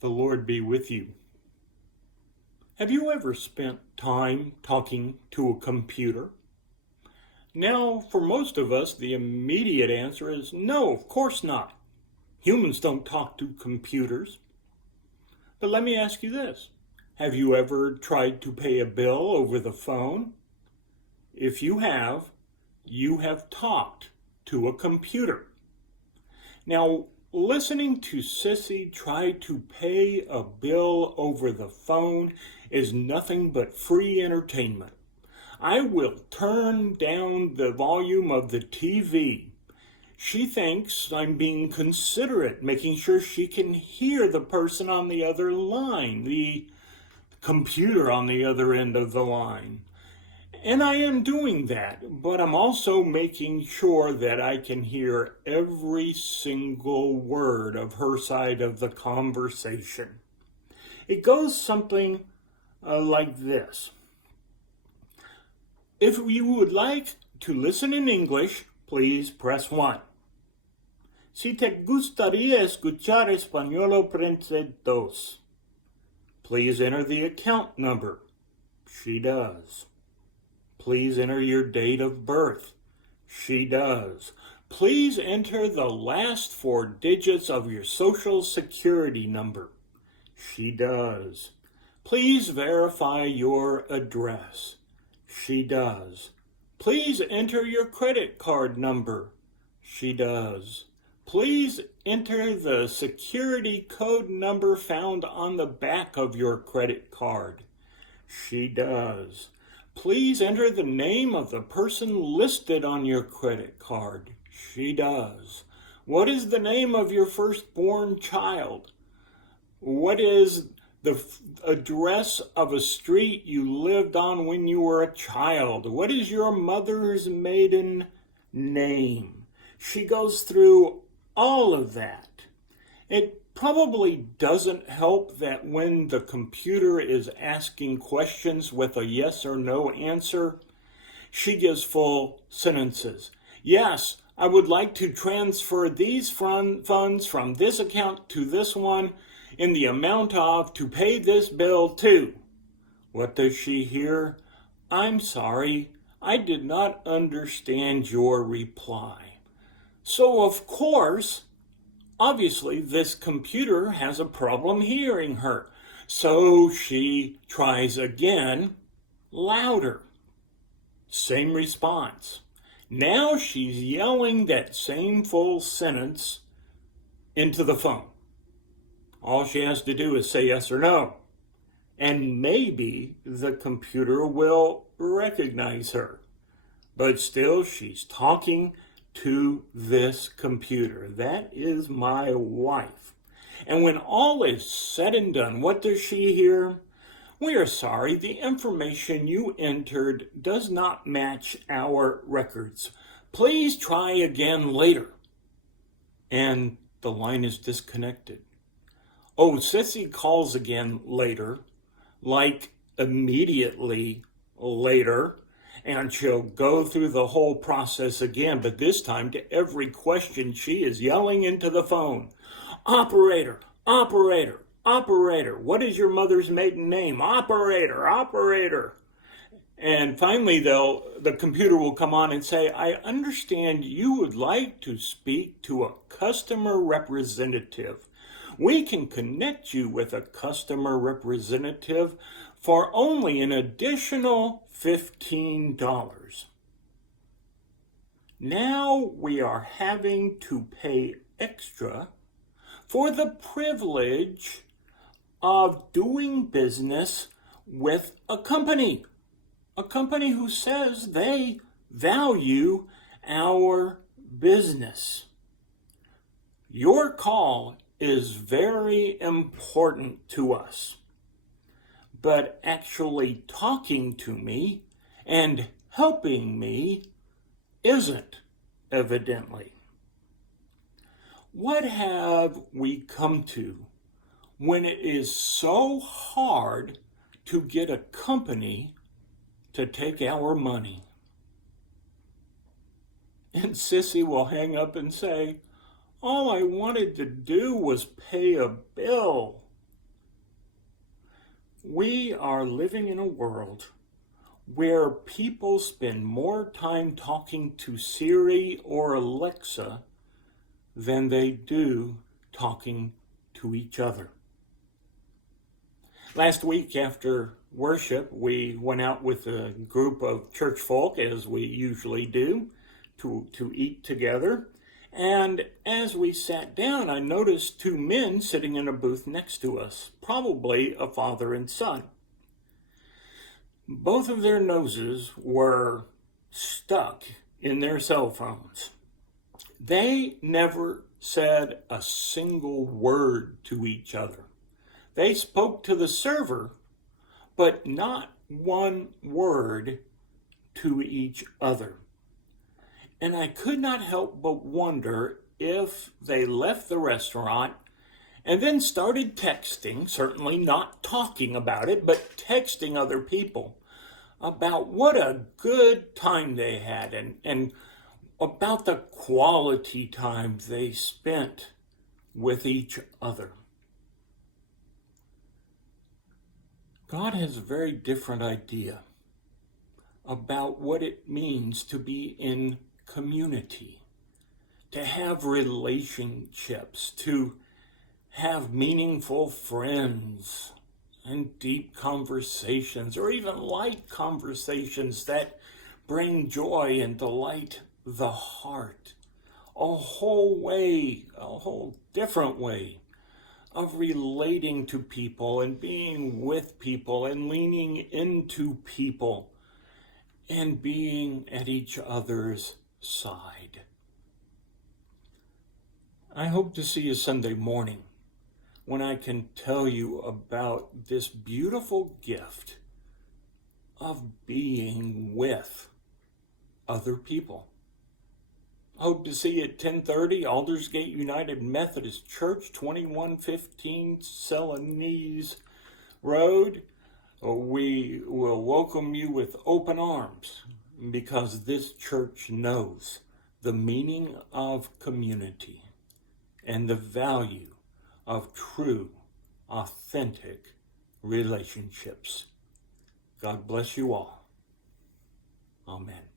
The Lord be with you. Have you ever spent time talking to a computer? Now, for most of us, the immediate answer is no, of course not. Humans don't talk to computers. But let me ask you this. Have you ever tried to pay a bill over the phone? If you have talked to a computer. Now, listening to Sissy try to pay a bill over the phone is nothing but free entertainment. I will turn down the volume of the TV. She thinks I'm being considerate, making sure she can hear the person on the other line, the computer on the other end of the line. And I am doing that, but I'm also making sure that I can hear every single word of her side of the conversation. It goes something like this. If you would like to listen in English, please press 1. Si te gustaría escuchar español, prende 2. Please enter the account number. She does. Please enter your date of birth. She does. Please enter the last 4 digits of your social security number. She does. Please verify your address. She does. Please enter your credit card number. She does. Please enter the security code number found on the back of your credit card. She does. Please enter the name of the person listed on your credit card. She does. What is the name of your firstborn child? What is the address of a street you lived on when you were a child? What is your mother's maiden name? She goes through all of that. It probably doesn't help that when the computer is asking questions with a yes or no answer, she gives full sentences. Yes, I would like to transfer these funds from this account to this one in the amount of to pay this bill to. What does she hear? I'm sorry, I did not understand your reply. So, of course, obviously, this computer has a problem hearing her. So she tries again, louder. Same response. Now she's yelling that same full sentence into the phone. All she has to do is say yes or no. And maybe the computer will recognize her. But still, she's talking to this computer. That is my wife. And when all is said and done, what does she hear? We are sorry, the information you entered does not match our records. Please try again later. And the line is disconnected. Oh, Sissy calls again later, like immediately later, and she'll go through the whole process again, but this time to every question she is yelling into the phone. Operator, operator, operator, what is your mother's maiden name? Operator, operator. And finally, the computer will come on and say, I understand you would like to speak to a customer representative. We can connect you with a customer representative for only an additional $15. Now we are having to pay extra for the privilege of doing business with a company who says they value our business. Your call is very important to us. But actually talking to me and helping me isn't, evidently. What have we come to when it is so hard to get a company to take our money? And Sissy will hang up and say, all I wanted to do was pay a bill. We are living in a world where people spend more time talking to Siri or Alexa than they do talking to each other. Last week after worship, we went out with a group of church folk, as we usually do, to eat together. And as we sat down, I noticed two men sitting in a booth next to us, probably a father and son. Both of their noses were stuck in their cell phones. They never said a single word to each other. They spoke to the server, but not one word to each other. And I could not help but wonder if they left the restaurant and then started texting, certainly not talking about it, but texting other people about what a good time they had and about the quality time they spent with each other. God has a very different idea about what it means to be in community, to have relationships, to have meaningful friends and deep conversations, or even light conversations that bring joy and delight the heart. A whole different way of relating to people and being with people and leaning into people and being at each other's side. I hope to see you Sunday morning when I can tell you about this beautiful gift of being with other people. I hope to see you at 10:30, Aldersgate United Methodist Church, 2115 Celanese Road. We will welcome you with open arms because this church knows the meaning of community and the value of true, authentic relationships. God bless you all. Amen.